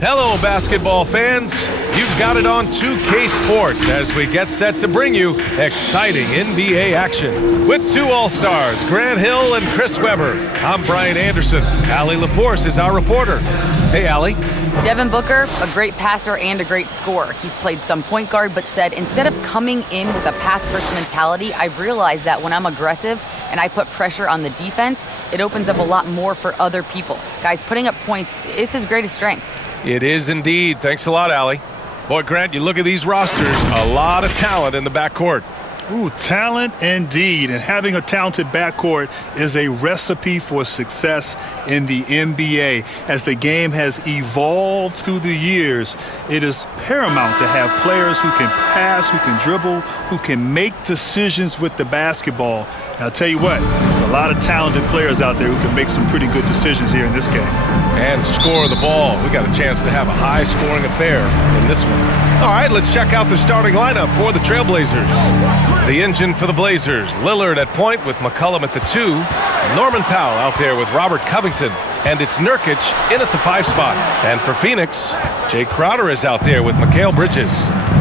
Hello, basketball fans. You've got it on 2K Sports as we get set to bring you exciting NBA action. With two All-Stars, Grant Hill and Chris Webber. I'm Brian Anderson. Allie LaForce is our reporter. Hey, Allie. Devin Booker, a great passer and a great scorer. He's played some point guard, but said, instead of coming in with a pass-first mentality, I've realized that when I'm aggressive and I put pressure on the defense, it opens up a lot more for other people. Guys, putting up points is his greatest strength. It is indeed. Thanks a lot, Allie. Boy, Grant, you look at these rosters, a lot of talent in the backcourt. Ooh, talent indeed. And having a talented backcourt is a recipe for success in the NBA. As the game has evolved through the years, it is paramount to have players who can pass, who can dribble, who can make decisions with the basketball. And I'll tell you what, there's a lot of talented players out there who can make some pretty good decisions here in this game. And score the ball. We got a chance to have a high-scoring affair in this one. All right, let's check out the starting lineup for the Trailblazers. The engine for the Blazers, Lillard at point with McCollum at the 2. Norman Powell out there with Robert Covington. And it's Nurkic in at the 5 spot. And for Phoenix, Jay Crowder is out there with Mikal Bridges.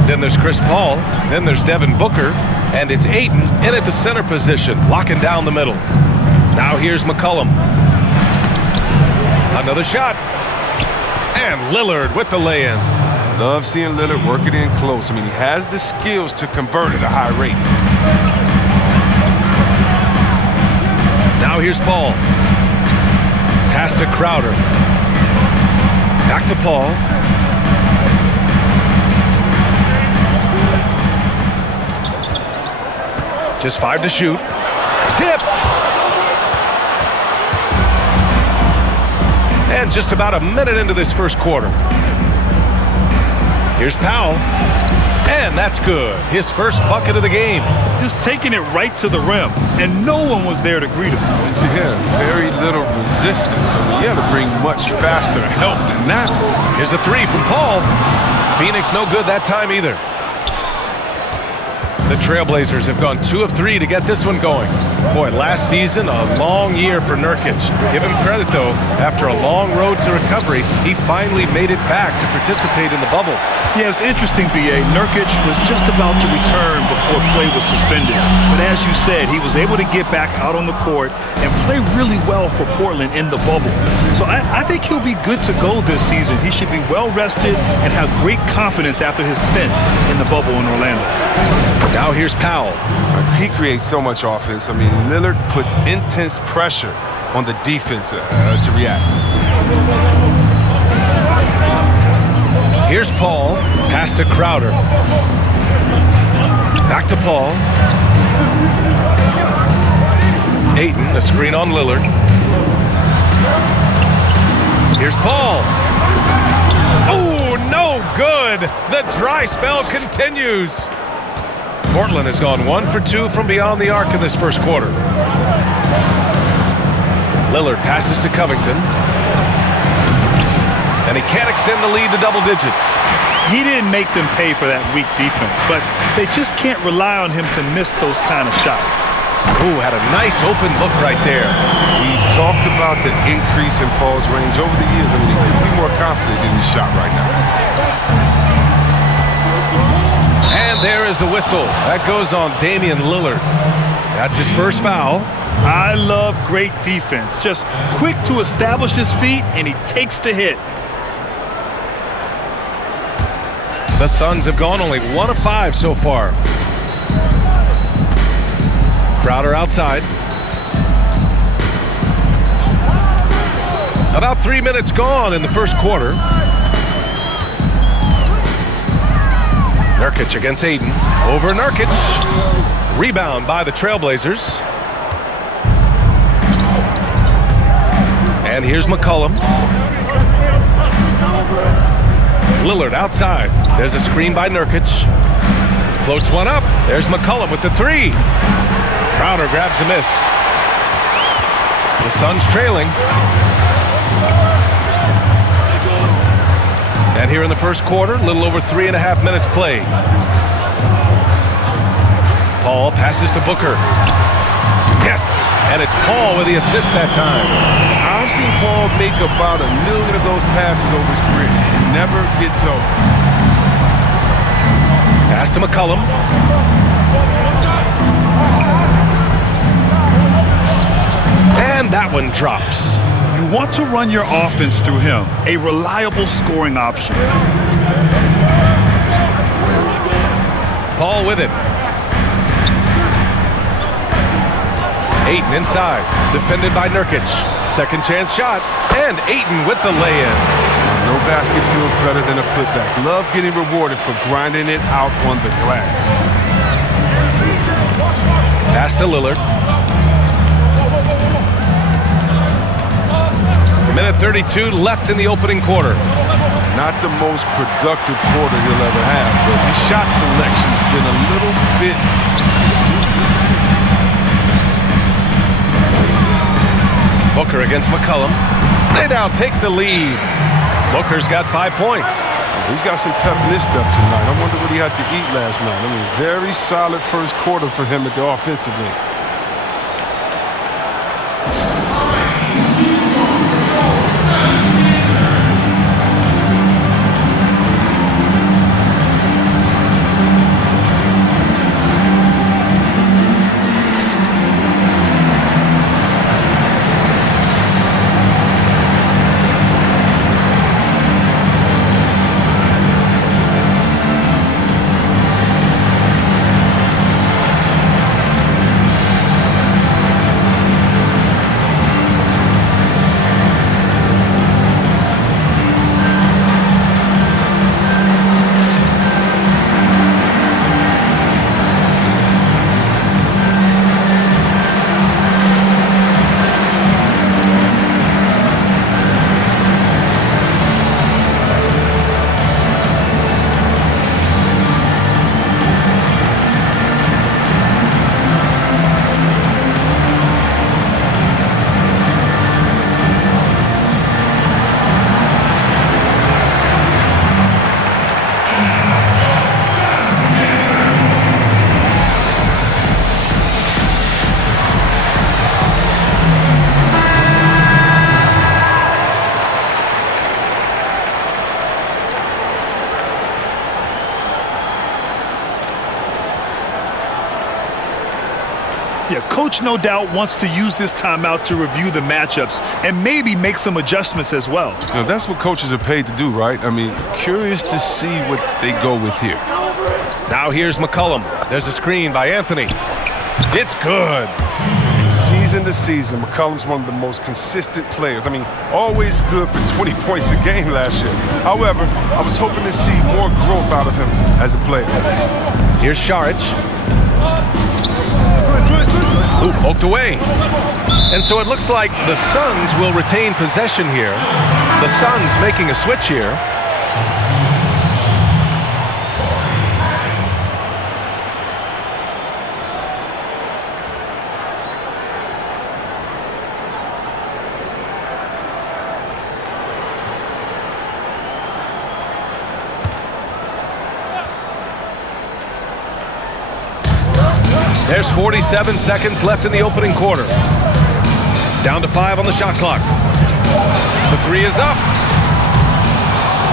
Then there's Chris Paul. Then there's Devin Booker. And it's Ayton in at the center position, locking down the middle. Now here's McCollum. Another shot. And Lillard with the lay-in. Love seeing Lillard work it in close. I mean, he has the skills to convert at a high rate. Now here's Paul. Pass to Crowder. Back to Paul. Just 5 to shoot. Tipped. And just about a minute into this first quarter. Here's Powell. And that's good. His first bucket of the game. Just taking it right to the rim, and no one was there to greet him. Yeah, very little resistance. I mean, you have to bring much faster help than that. Here's a 3 from Paul. Phoenix no good that time either. The Trailblazers have gone 2 of 3 to get this one going. Boy, last season, a long year for Nurkic. Give him credit, though. After a long road to recovery, he finally made it back to participate in the bubble. Yeah, it's interesting, B.A. Nurkic was just about to return before play was suspended. But as you said, he was able to get back out on the court and play really well for Portland in the bubble. So I think he'll be good to go this season. He should be well rested and have great confidence after his stint in the bubble in Orlando. Now here's Powell. He creates so much offense. I mean, Lillard puts intense pressure on the defense to react. Here's Paul. Pass to Crowder. Back to Paul. Ayton, a screen on Lillard. Here's Paul. Oh, no good. The dry spell continues. Portland has gone 1 for 2 from beyond the arc in this first quarter. Lillard passes to Covington. And he can't extend the lead to double digits. He didn't make them pay for that weak defense, but they just can't rely on him to miss those kind of shots. Ooh, had a nice open look right there. We've talked about the increase in Paul's range over the years. I mean, he couldn't be more confident in his shot right now. And there is the whistle. That goes on Damian Lillard. That's his first foul. I love great defense. Just quick to establish his feet, and he takes the hit. The Suns have gone only 1 of 5 so far. Crowder outside. About 3 minutes gone in the first quarter. Nurkic against Ayton. Over Nurkic. Rebound by the Trailblazers. And here's McCollum. Lillard outside. There's a screen by Nurkic. Floats one up. There's McCollum with the 3. Crowder grabs the miss. The Suns trailing. And here in the first quarter, a little over 3.5 minutes played. Paul passes to Booker. Yes, and it's Paul with the assist that time. I've seen Paul make about 1 million of those passes over his career and never gets old. Pass to McCollum. And that one drops. You want to run your offense through him, a reliable scoring option. Paul with it. Ayton inside, defended by Nurkic. Second chance shot, and Ayton with the lay-in. No basket feels better than a putback. Love getting rewarded for grinding it out on the glass. Pass to Lillard. Minute 32 left in the opening quarter. Not the most productive quarter he'll ever have, but his shot selection's been a little bit dubious. Booker against McCollum. They now take the lead. Booker's got 5 points. He's got some pep in his step tonight. I wonder what he had to eat last night. I mean, very solid first quarter for him at the offensive end. Yeah, coach no doubt wants to use this timeout to review the matchups and maybe make some adjustments as well. Now, that's what coaches are paid to do, right? I mean, curious to see what they go with here. Now here's McCollum. There's a screen by Anthony. It's good. Season to season, McCollum's one of the most consistent players. I mean, always good for 20 points a game last year. However, I was hoping to see more growth out of him as a player. Here's Šarić. Ooh, poked away. And so it looks like the Suns will retain possession here. The Suns making a switch here. There's 47 seconds left in the opening quarter. Down to 5 on the shot clock. The three is up.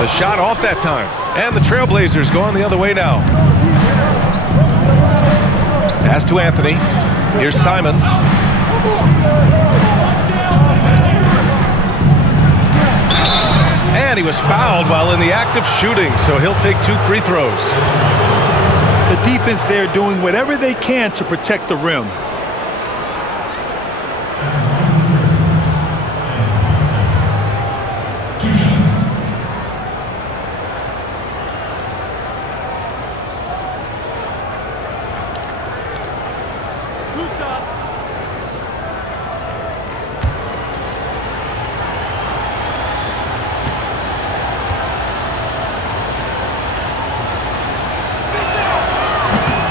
The shot off that time. And the Trailblazers go on the other way now. Pass to Anthony. Here's Simons. And he was fouled while in the act of shooting, so he'll take 2 free throws. The defense there doing whatever they can to protect the rim.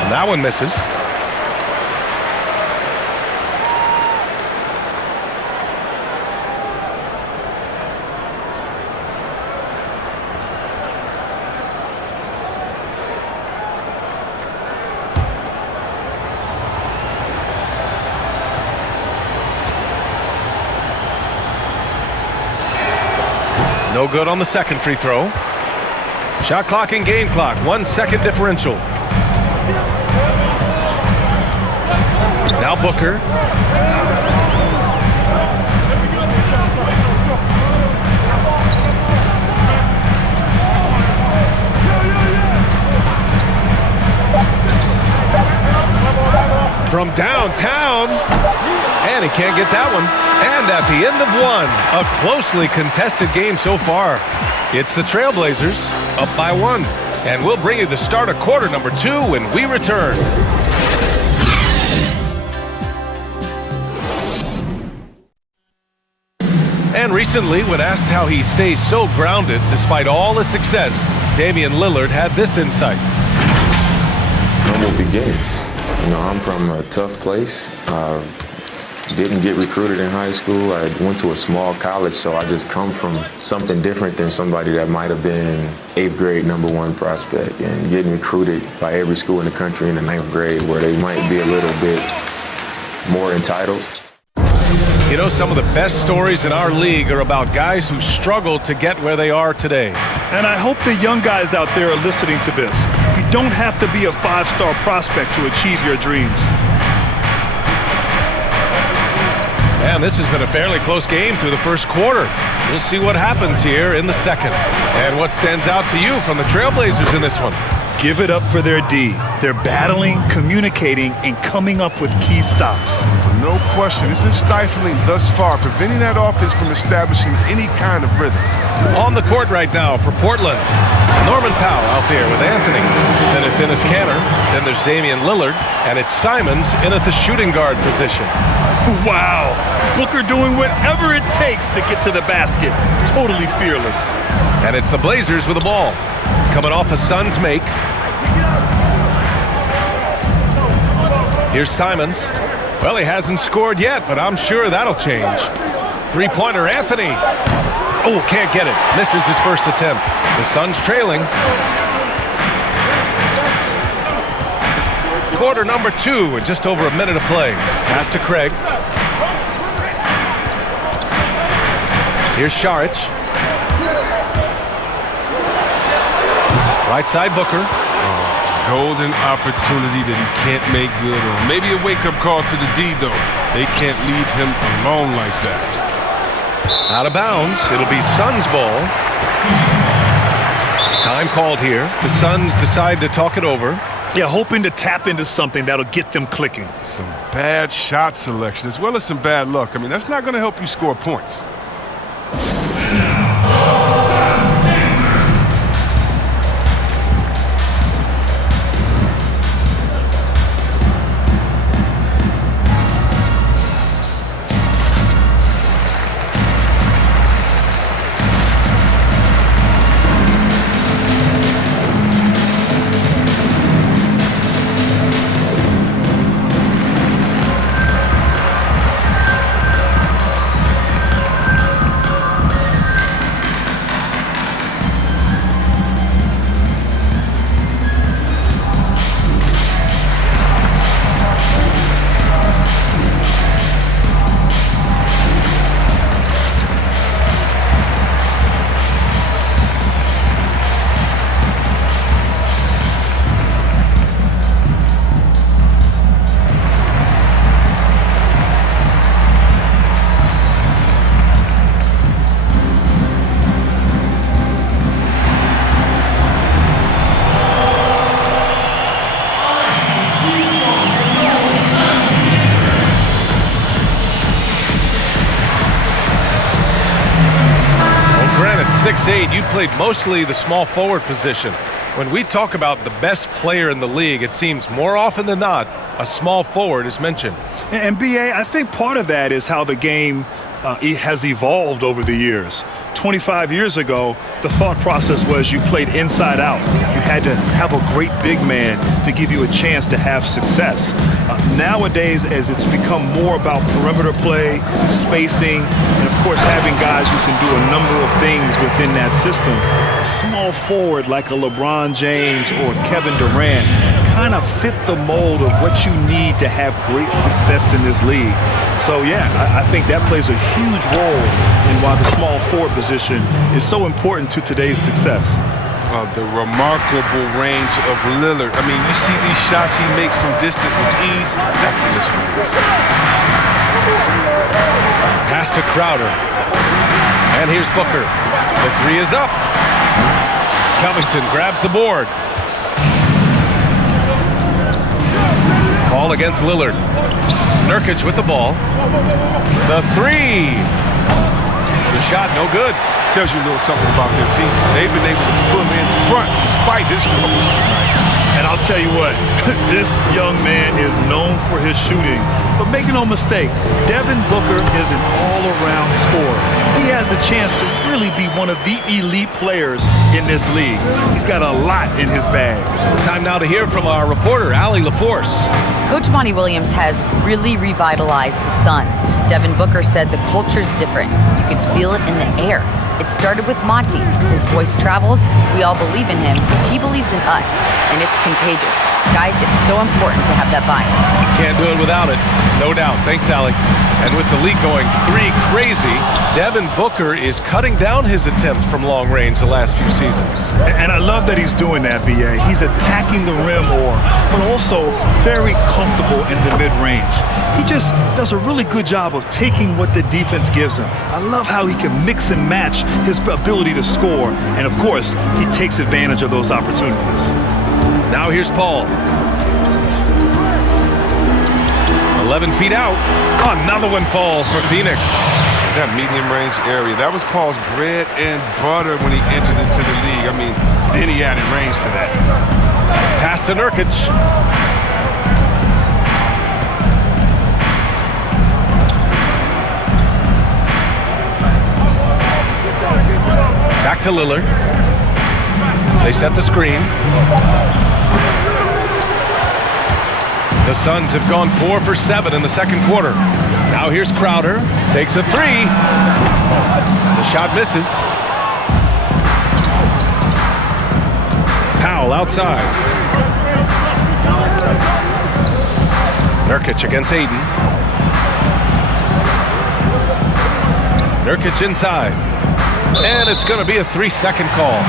That one misses. No good on the second free throw. Shot clock and game clock, 1 second differential. Now Booker. From downtown, and he can't get that one. And at the end of one, a closely contested game so far. It's the Trailblazers up by 1. And we'll bring you the start of quarter number 2 when we return. And recently, when asked how he stays so grounded despite all the success, Damian Lillard had this insight. Humble beginnings. You know, I'm from a tough place. Didn't get recruited in high school. I went to a small college, so I just come from something different than somebody that might have been 8th grade #1 prospect and getting recruited by every school in the country in the 9th grade where they might be a little bit more entitled. You know, some of the best stories in our league are about guys who struggled to get where they are today. And I hope the young guys out there are listening to this. You don't have to be a 5-star prospect to achieve your dreams. And this has been a fairly close game through the first quarter. We'll see what happens here in the second. And what stands out to you from the Trailblazers in this one? Give it up for their D. They're battling, communicating, and coming up with key stops. No question. It's been stifling thus far, preventing that offense from establishing any kind of rhythm. On the court right now for Portland, Norman Powell out there with Anthony. Then it's Enes Kanter. Then there's Damian Lillard. And it's Simons in at the shooting guard position. Wow. Booker doing whatever it takes to get to the basket. Totally fearless. And it's the Blazers with the ball. Coming off a Suns make. Here's Simons. Well, he hasn't scored yet, but I'm sure that'll change. Three-pointer, Anthony. Oh, can't get it. Misses his first attempt. The Suns trailing. Quarter number 2 with just over a minute of play. Pass to Craig. Here's Šarić. Right side, Booker. Golden opportunity that he can't make good on. Maybe a wake-up call to the D, though. They can't leave him alone like that. Out of bounds. It'll be Suns ball. Time called here. The Suns decide to talk it over. Yeah, hoping to tap into something that'll get them clicking. Some bad shot selection as well as some bad luck. I mean, that's not going to help you score points. At 6'8", you played mostly the small forward position. When we talk about the best player in the league, it seems more often than not, a small forward is mentioned. And B.A., I think part of that is how the game it has evolved over the years. 25 years ago, the thought process was you played inside out. You had to have a great big man to give you a chance to have success. Nowadays, as it's become more about perimeter play, spacing, and of course having guys who can do a number of things within that system, a small forward like a LeBron James or Kevin Durant kind of fit the mold of what you need to have great success in this league. So yeah, I think that plays a huge role in why the small forward position is so important to today's success. The remarkable range of Lillard. I mean, you see these shots he makes from distance with ease. Effortless release. Pass to Crowder. And here's Booker. The three is up. Covington grabs the board. Ball against Lillard. Nurkic with the ball. The three. The shot no good. Tells you a little something about their team. They've been able to pull in front despite his troubles tonight. And I'll tell you what, this young man is known for his shooting. But make no mistake, Devin Booker is an all-around scorer. He has a chance to really be one of the elite players in this league. He's got a lot in his bag. Time now to hear from our reporter, Allie LaForce. Coach Monty Williams has really revitalized the Suns. Devin Booker said the culture's different. You can feel it in the air. It started with Monty. His voice travels. We all believe in him. He believes in us, and it's contagious. Guys, it's so important to have that buy-in. Can't do it without it. No doubt. Thanks, Allie. And with the league going three crazy, Devin Booker is cutting down his attempts from long range the last few seasons. And I love that he's doing that, B.A. He's attacking the rim more, but also very comfortable in the mid-range. He just does a really good job of taking what the defense gives him. I love how he can mix and match his ability to score, and of course, he takes advantage of those opportunities. Now here's Paul. 11 feet out. Another one falls for Phoenix. That medium range area, that was Paul's bread and butter when he entered into the league. I mean, then he added range to that. Pass to Nurkic. Back to Lillard. They set the screen. The Suns have gone 4 for 7 in the second quarter. Now here's Crowder. Takes a three. The shot misses. Powell outside. Nurkic against Ayton. Nurkic inside. And it's going to be a 3-second call.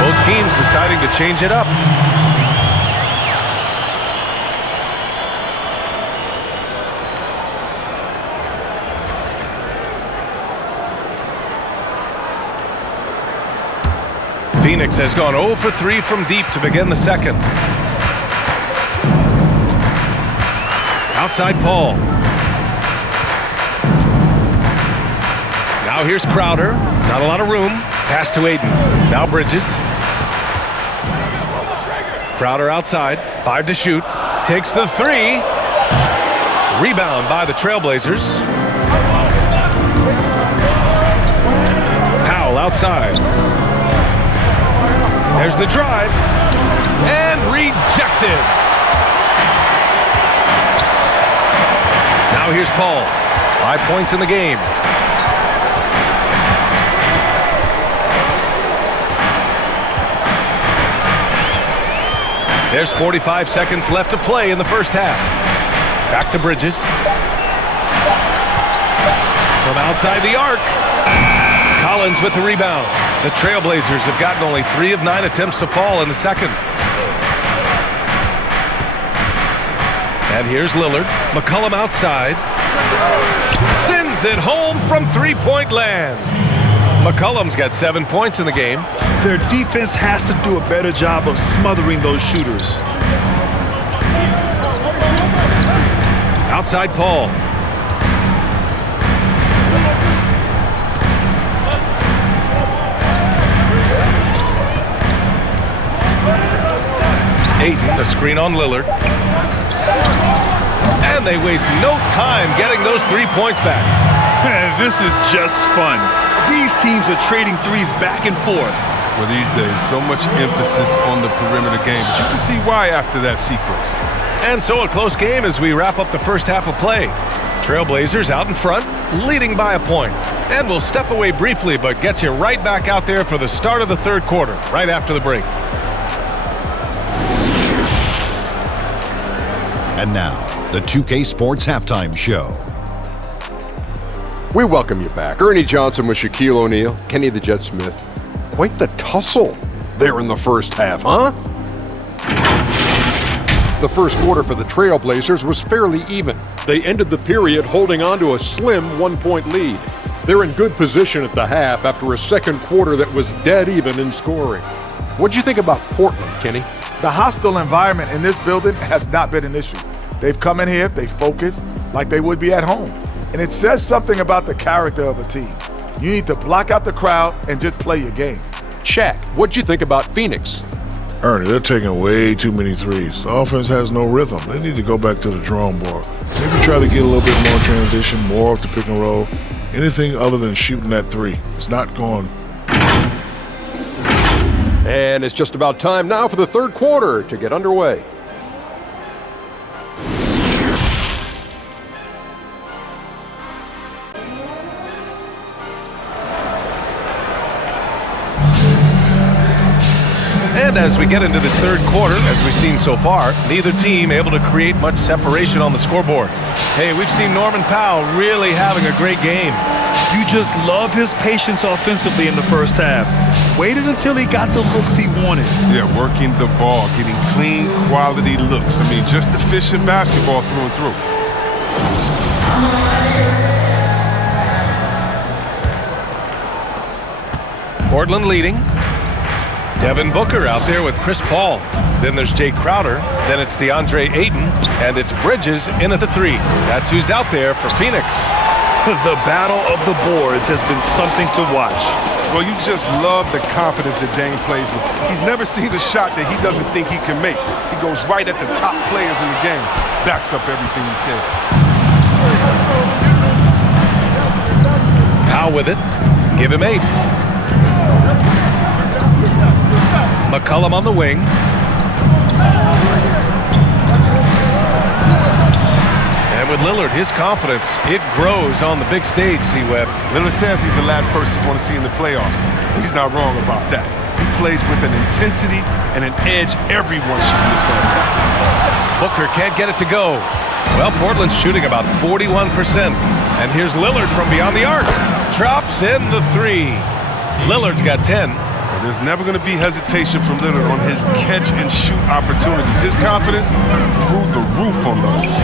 Both teams deciding to change it up. Phoenix has gone 0 for 3 from deep to begin the second. Outside Paul. Now here's Crowder. Not a lot of room. Pass to Ayton. Now Bridges. Crowder outside. 5 to shoot. Takes the three. Rebound by the Trailblazers. Powell outside. There's the drive. And rejected. Now here's Paul. 5 points in the game. There's 45 seconds left to play in the first half. Back to Bridges. From outside the arc. Collins with the rebound. The Trailblazers have gotten only 3 of 9 attempts to fall in the second. And here's Lillard. McCollum outside. Sends it home from three-point land. McCollum's got 7 points in the game. Their defense has to do a better job of smothering those shooters. Outside Paul. Ayton, the screen on Lillard. And they waste no time getting those 3 points back. This is just fun. These teams are trading threes back and forth. Well, these days, so much emphasis on the perimeter game, but you can see why after that sequence. And so a close game as we wrap up the first half of play. Trailblazers out in front, leading by a point. And we'll step away briefly, but get you right back out there for the start of the third quarter, right after the break. And now, the 2K Sports Halftime Show. We welcome you back. Ernie Johnson with Shaquille O'Neal, Kenny the Jet Smith. Quite the tussle there in the first half, huh? The first quarter for the Trailblazers was fairly even. They ended the period holding on to a slim 1-point lead. They're in good position at the half after a second quarter that was dead even in scoring. What'd you think about Portland, Kenny? The hostile environment in this building has not been an issue. They've come in here, they focused like they would be at home. And it says something about the character of a team. You need to block out the crowd and just play your game. Shaq, what'd you think about Phoenix? Ernie, they're taking way too many threes. The offense has no rhythm. They need to go back to the drawing board. Maybe try to get a little bit more transition, more off the pick and roll. Anything other than shooting that three. It's not going. And it's just about time now for the third quarter to get underway. And as we get into this third quarter, as we've seen so far, neither team able to create much separation on the scoreboard. Hey, we've seen Norman Powell really having a great game. You just love his patience offensively in the first half. Waited until he got the looks he wanted. Yeah, working the ball, getting clean, quality looks. I mean, just efficient basketball through and through. Portland leading. Devin Booker out there with Chris Paul. Then there's Jay Crowder. Then it's DeAndre Ayton. And it's Bridges in at the three. That's who's out there for Phoenix. The battle of the boards has been something to watch. Well, you just love the confidence that Dame plays with. He's never seen a shot that he doesn't think he can make. He goes right at the top players in the game. Backs up everything he says. Powell with it. Give him 8. McCollum on the wing. And with Lillard, his confidence, it grows on the big stage, C-Web. Lillard says he's the last person you want to see in the playoffs. He's not wrong about that. He plays with an intensity and an edge everyone should look for. Booker can't get it to go. Well, Portland's shooting about 41%. And here's Lillard from beyond the arc. Drops in the 3. Lillard's got 10. There's never going to be hesitation from Lillard on his catch-and-shoot opportunities. His confidence through the roof on those.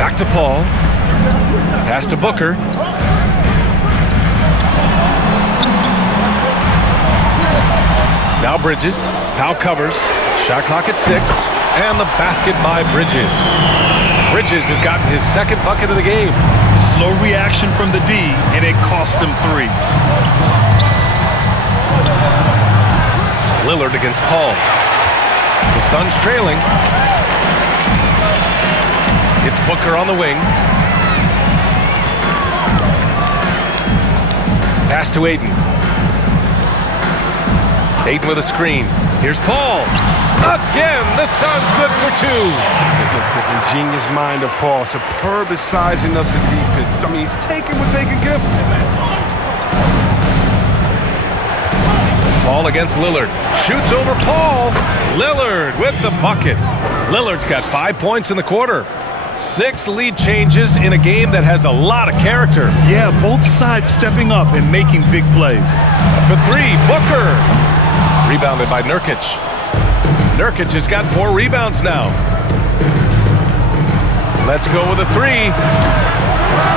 Back to Paul. Pass to Booker. Now Bridges. Powell covers. Shot clock at 6. And the basket by Bridges. Bridges has gotten his second bucket of the game. Slow reaction from the D, and it cost him 3. Lillard against Paul. The Suns trailing. It's Booker on the wing. Pass to Ayton. Ayton with a screen. Here's Paul. Again, the Suns good for 2. The ingenious mind of Paul. Superb at sizing up the defense. I mean, he's taking what they can give him. Paul against Lillard. Shoots over Paul. Lillard with the bucket. Lillard's got 5 points in the quarter. 6 lead changes in a game that has a lot of character. Yeah, both sides stepping up and making big plays. For 3, Booker. Rebounded by Nurkic. Nurkic has got 4 rebounds now. Let's go with a 3.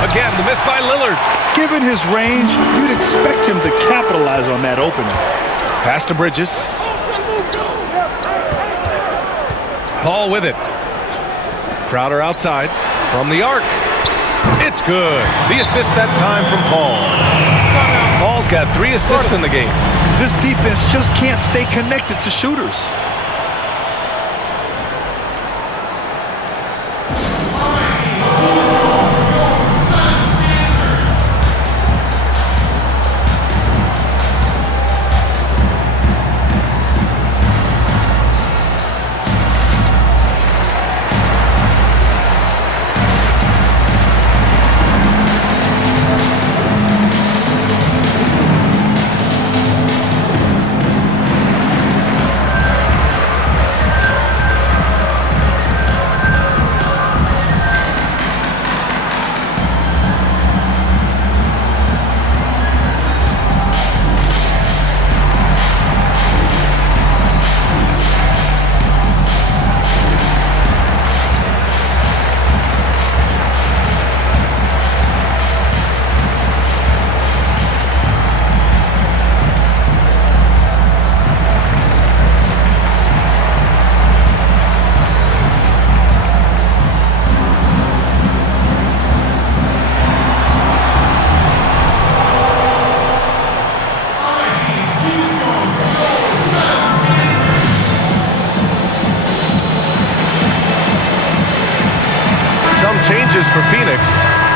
Again, the miss by Lillard. Given his range, you'd expect him to capitalize on that opening. Pass to Bridges. Paul with it. Crowder outside from the arc. It's good. The assist that time from Paul. Paul's got 3 assists in the game. This defense just can't stay connected to shooters.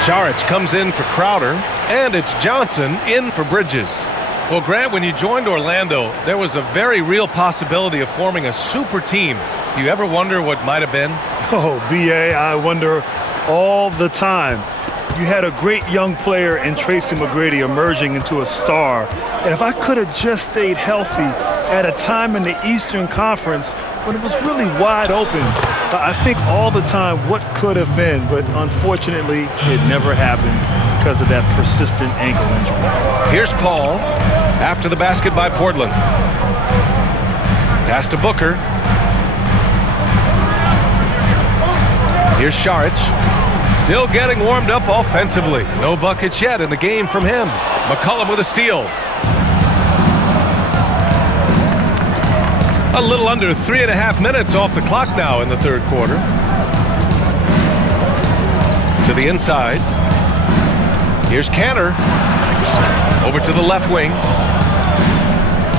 Saric comes in for Crowder, and it's Johnson in for Bridges. Well, Grant, when you joined Orlando, there was a very real possibility of forming a super team. Do you ever wonder what might have been? Oh, B.A., I wonder all the time. You had a great young player in Tracy McGrady emerging into a star. And if I could have just stayed healthy at a time in the Eastern Conference when it was really wide open, I think all the time what could have been, but unfortunately it never happened because of that persistent ankle injury. Here's Paul after the basket by Portland. Pass to Booker. Here's Saric. Still getting warmed up offensively. No buckets yet in the game from him. McCollum with a steal. A little under 3.5 minutes off the clock now in the third quarter. To the inside. Here's Kanter. Over to the left wing.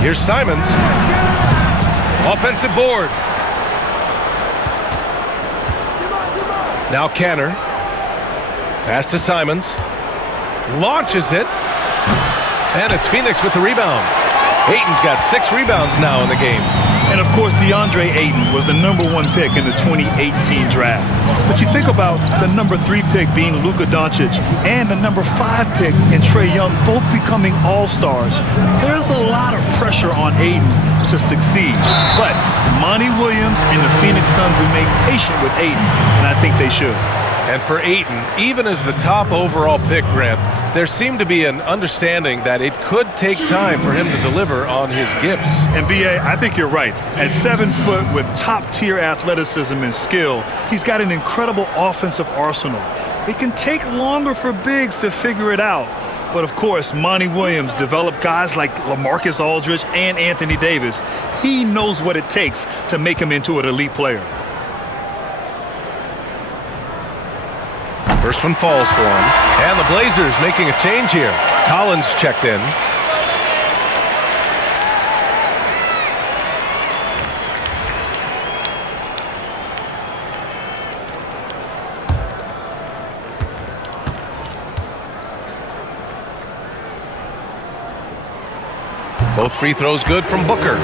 Here's Simons. Offensive board. Now Kanter. Pass to Simons. Launches it. And it's Phoenix with the rebound. Ayton's got 6 rebounds now in the game. And of course, DeAndre Ayton was the #1 pick in the 2018 draft. But you think about the #3 pick being Luka Doncic and the #5 pick in Trae Young both becoming all-stars. There's a lot of pressure on Ayton to succeed. But Monty Williams and the Phoenix Suns remain patient with Ayton, and I think they should. And for Ayton, even as the top overall pick, Grant, there seemed to be an understanding that it could take time for him to deliver on his gifts. And B.A., I think you're right. At 7 foot with top-tier athleticism and skill, he's got an incredible offensive arsenal. It can take longer for bigs to figure it out. But of course, Monty Williams developed guys like LaMarcus Aldridge and Anthony Davis. He knows what it takes to make him into an elite player. First one falls for him. And the Blazers making a change here. Collins checked in. Both free throws good from Booker.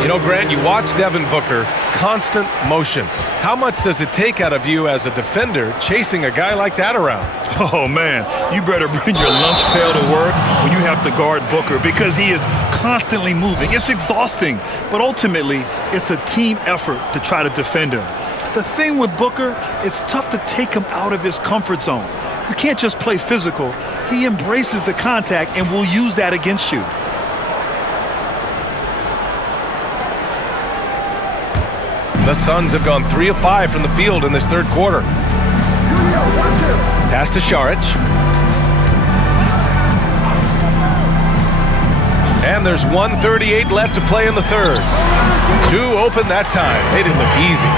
You know, Grant, you watch Devin Booker, constant motion. How much does it take out of you as a defender chasing a guy like that around? Oh, man, you better bring your lunch pail to work when you have to guard Booker because he is constantly moving. It's exhausting, but ultimately, it's a team effort to try to defend him. The thing with Booker, it's tough to take him out of his comfort zone. You can't just play physical. He embraces the contact and will use that against you. The Suns have gone 3 of 5 from the field in this third quarter. Pass to Saric. And there's 1:38 left to play in the third. 2 open that time. They didn't look easy.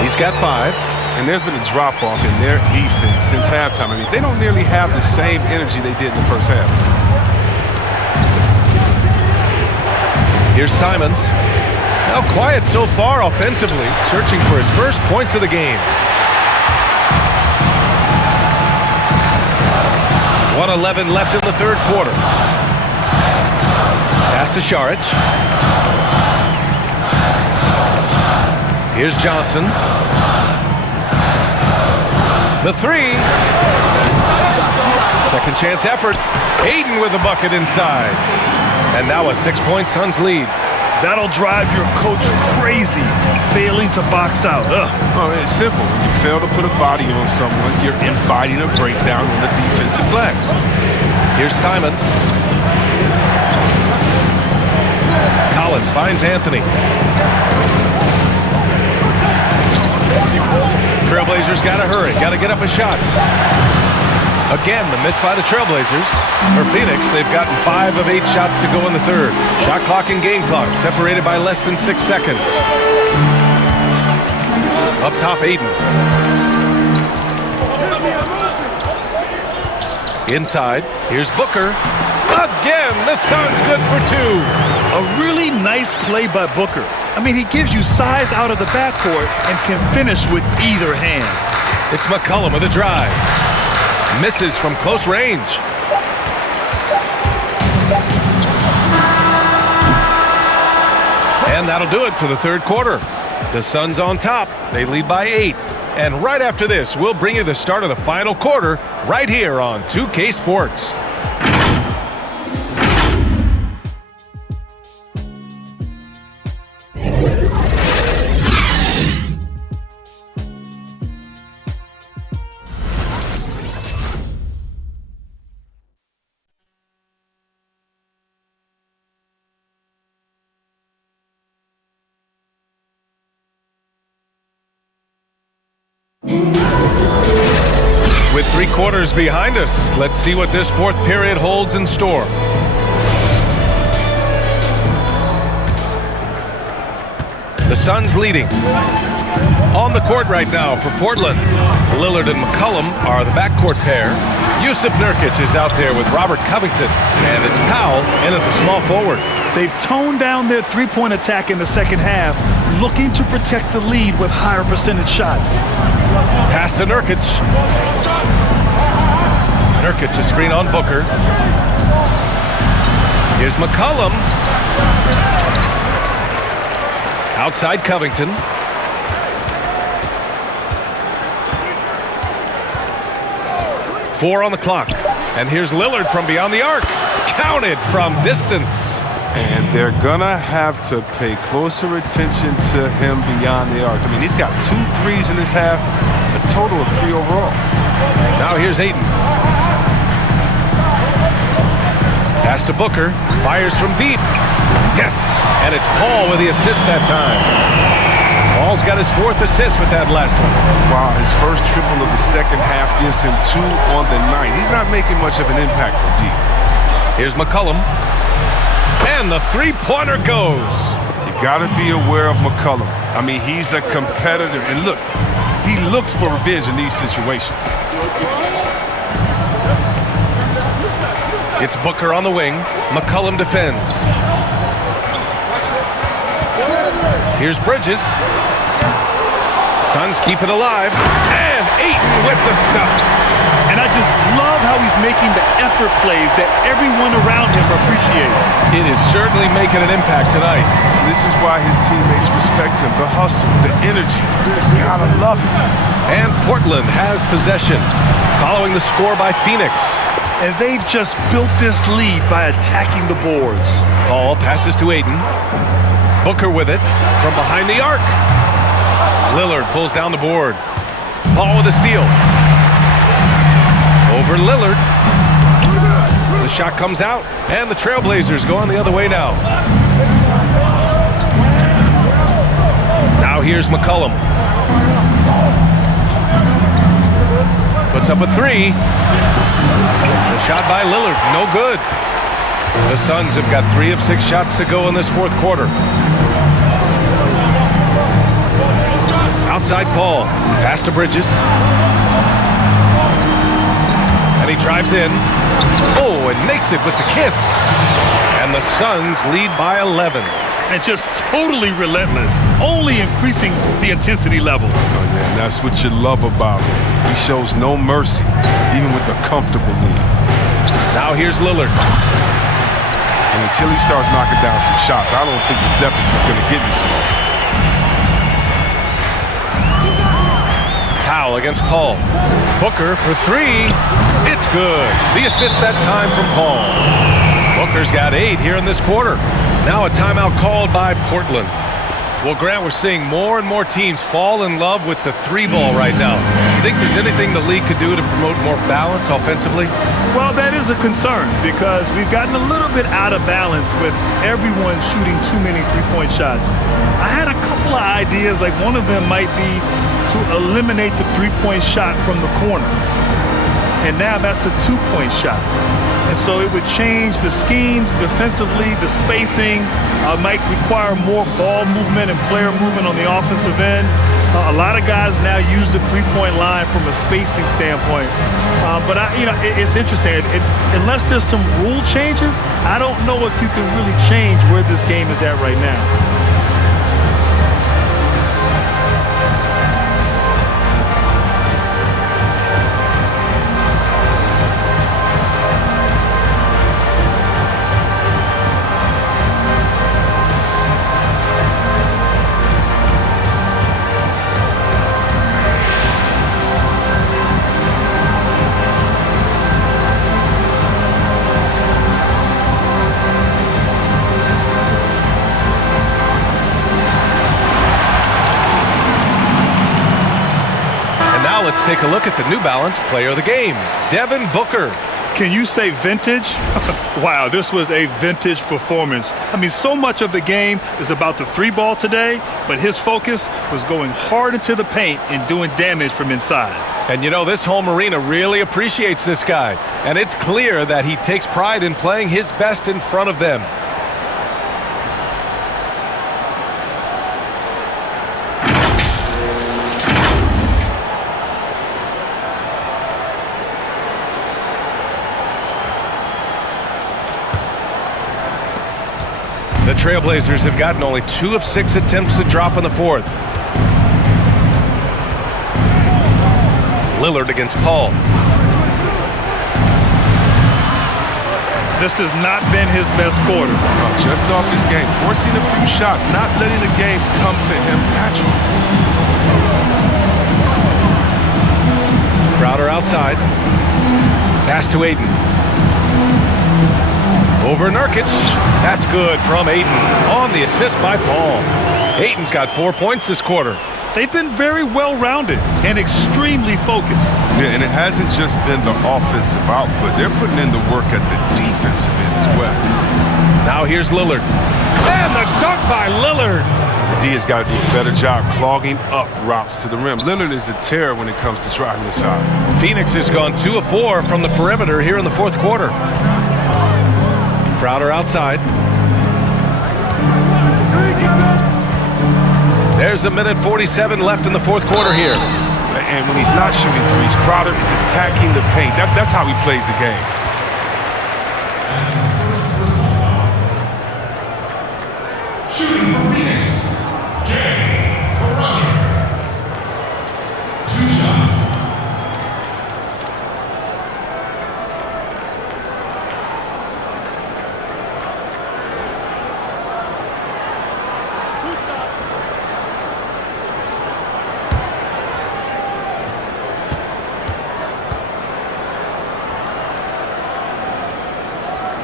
He's got 5. And there's been a drop-off in their defense since halftime. I mean, they don't nearly have the same energy they did in the first half. Here's Simons. Now quiet so far offensively, searching for his first points of the game. 1:11 left in the third quarter. Pass to Saric. Here's Johnson. The 3. Second chance effort. Ayton with a bucket inside. And now a 6-point Suns lead. That'll drive your coach crazy, failing to box out. Oh, it's simple. When you fail to put a body on someone, you're inviting a breakdown on the defensive glass. Here's Simons. Collins finds Anthony. Trailblazers got to hurry, got to get up a shot. Again, the miss by the Trailblazers. For Phoenix, they've gotten 5 of 8 shots to go in the third. Shot clock and game clock separated by less than 6 seconds. Up top, Ayton. Inside, here's Booker. Again, the Suns good for 2. A really nice play by Booker. I mean, he gives you size out of the backcourt and can finish with either hand. It's McCollum with a drive. Misses from close range. And that'll do it for the third quarter. The Suns on top. They lead by 8. And right after this, we'll bring you the start of the final quarter right here on 2K Sports. With 3 quarters behind us, let's see what this fourth period holds in store. The Suns leading. On the court right now for Portland. Lillard and McCollum are the backcourt pair. Jusuf Nurkic is out there with Robert Covington, and it's Powell in at the small forward. They've toned down their three-point attack in the second half, looking to protect the lead with higher percentage shots. Pass to Nurkic. Nurkic a screen on Booker. Here's McCollum. Outside Covington. Four on the clock. And here's Lillard from beyond the arc. Counted from distance. And they're going to have to pay closer attention to him beyond the arc. I mean, he's got 2 threes in this half, a total of 3 overall. Now here's Ayton. Pass to Booker. Fires from deep. Yes! And it's Paul with the assist that time. Paul's got his 4th assist with that last one. Wow, his first triple of the second half gives him 2 on the night. He's not making much of an impact from deep. Here's McCollum. And the three-pointer goes. You got to be aware of McCollum. I mean, he's a competitor. And look, he looks for revenge in these situations. It's Booker on the wing. McCollum defends. Here's Bridges. Suns keep it alive. And Ayton with the stuff. And I just love how he's making the effort plays that everyone around him appreciates. It is certainly making an impact tonight. This is why his teammates respect him. The hustle, the energy. You gotta love him. And Portland has possession, following the score by Phoenix. And they've just built this lead by attacking the boards. Paul passes to Ayton. Booker with it from behind the arc. Lillard pulls down the board. Paul with a steal. Over Lillard. The shot comes out, and the Trailblazers go on the other way now. Now here's McCollum. Puts up a 3. The shot by Lillard, no good. The Suns have got 3 of 6 shots to go in this fourth quarter. Outside Paul, pass to Bridges. And he drives in. Oh, and makes it with the kiss. And the Suns lead by 11. And just totally relentless, only increasing the intensity level. Oh, yeah, and that's what you love about him. He shows no mercy, even with a comfortable lead. Now here's Lillard. And until he starts knocking down some shots, I don't think the deficit's going to get any smaller. Powell against Paul. Booker for 3. It's good. The assist that time from Paul. Booker's got 8 here in this quarter. Now a timeout called by Portland. Well, Grant, we're seeing more and more teams fall in love with the 3-ball right now. You think there's anything the league could do to promote more balance offensively? Well, that is a concern because we've gotten a little bit out of balance with everyone shooting too many three-point shots. I had a couple of ideas, like one of them might be to eliminate the three-point shot from the corner. And now that's a 2-point shot. And so it would change the schemes defensively, the spacing, might require more ball movement and player movement on the offensive end. A lot of guys now use the three-point line from a spacing standpoint. But it's interesting. Unless there's some rule changes, I don't know if you can really change where this game is at right now. let's take a look at the New Balance player of the game, Devin Booker. Can you say vintage? Wow, this was a vintage performance. I mean, so much of the game is about the three ball today, but his focus was going hard into the paint and doing damage from inside. And you know, this home arena really appreciates this guy, and it's clear that he takes pride in playing his best in front of them. The Trailblazers have gotten only 2 of 6 attempts to drop in the fourth. Lillard against Paul. This has not been his best quarter. Just off his game, forcing a few shots, not letting the game come to him naturally. Crowder outside. Pass to Ayton. Over Nurkic. That's good from Ayton. On the assist by Paul. Ayton's got 4 points this quarter. They've been very well-rounded and extremely focused. Yeah, and it hasn't just been the offensive output. They're putting in the work at the defensive end as well. Now here's Lillard. And the dunk by Lillard. D has got to do a better job clogging up routes to the rim. Lillard is a terror when it comes to driving inside. Phoenix has gone 2 of 4 from the perimeter here in the fourth quarter. Crowder outside. There's a minute 47 left in the fourth quarter here. And when he's not shooting threes, Crowder is attacking the paint. That's how he plays the game. Shooting for Phoenix, Jay Crowder. 2 shots.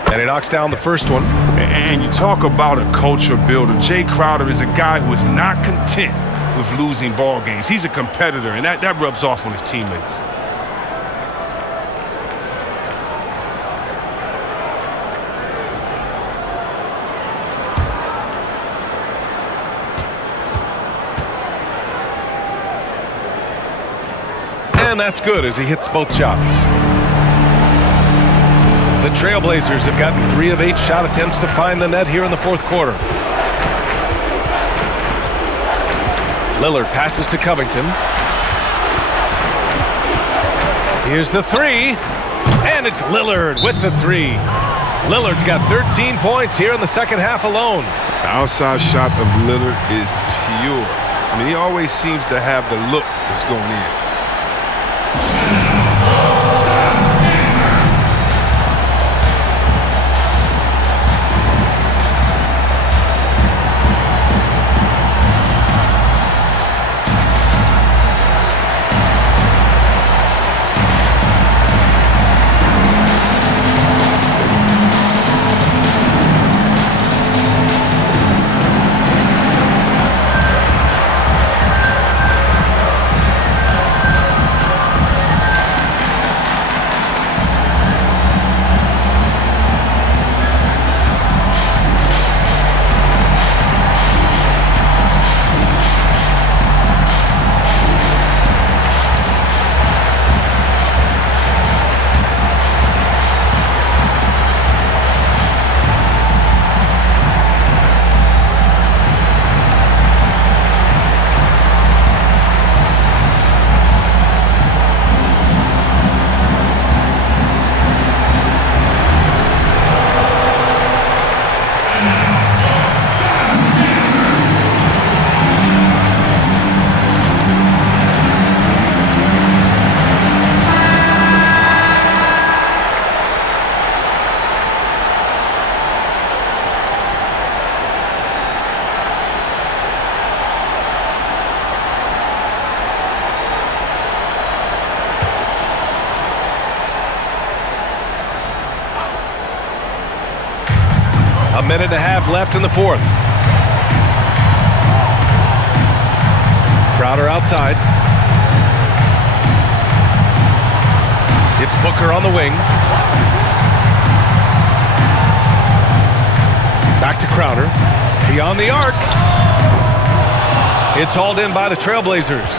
And he knocks down the first one. And you talk about a culture builder. Jay Crowder is a guy who is not content with losing ball games. He's a competitor, and that rubs off on his teammates. And that's good as he hits both shots. The Trailblazers have gotten 3 of 8 shot attempts to find the net here in the fourth quarter. Lillard passes to Covington. Here's the 3. And it's Lillard with the 3. Lillard's got 13 points here in the second half alone. The outside shot of Lillard is pure. I mean, he always seems to have the look that's going in. A minute and a half left in the fourth. Crowder outside. It's Booker on the wing. Back to Crowder. Beyond the arc. It's hauled in by the Trailblazers.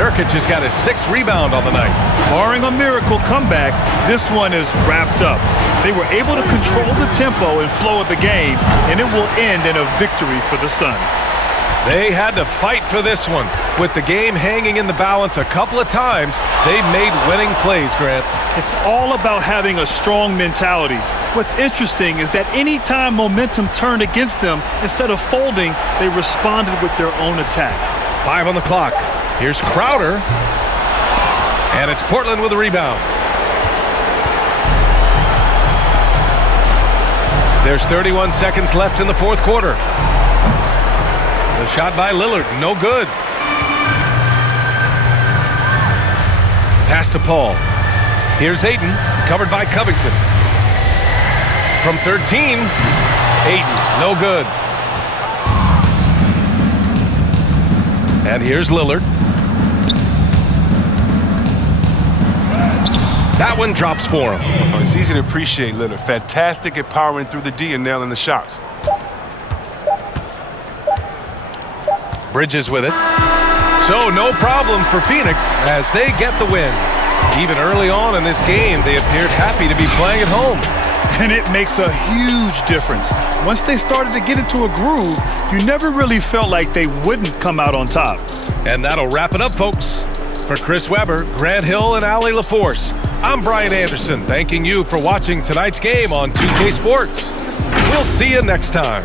Nurkic has got his 6th rebound on the night. Barring a miracle comeback, this one is wrapped up. They were able to control the tempo and flow of the game, and it will end in a victory for the Suns. They had to fight for this one. With the game hanging in the balance a couple of times, they made winning plays, Grant. It's all about having a strong mentality. What's interesting is that anytime momentum turned against them, instead of folding, they responded with their own attack. 5 on the clock. Here's Crowder. And it's Portland with a rebound. There's 31 seconds left in the 4th quarter. The shot by Lillard, no good. Pass to Paul. Here's Ayton, covered by Covington. From 13, Ayton, no good. And here's Lillard. That one drops for him. Oh, it's easy to appreciate Lillard. Fantastic at powering through the D and nailing the shots. Bridges with it. So no problem for Phoenix as they get the win. Even early on in this game, they appeared happy to be playing at home. And it makes a huge difference. Once they started to get into a groove, you never really felt like they wouldn't come out on top. And that'll wrap it up, folks. For Chris Webber, Grant Hill, and Allie LaForce, I'm Brian Anderson, thanking you for watching tonight's game on 2K Sports. We'll see you next time.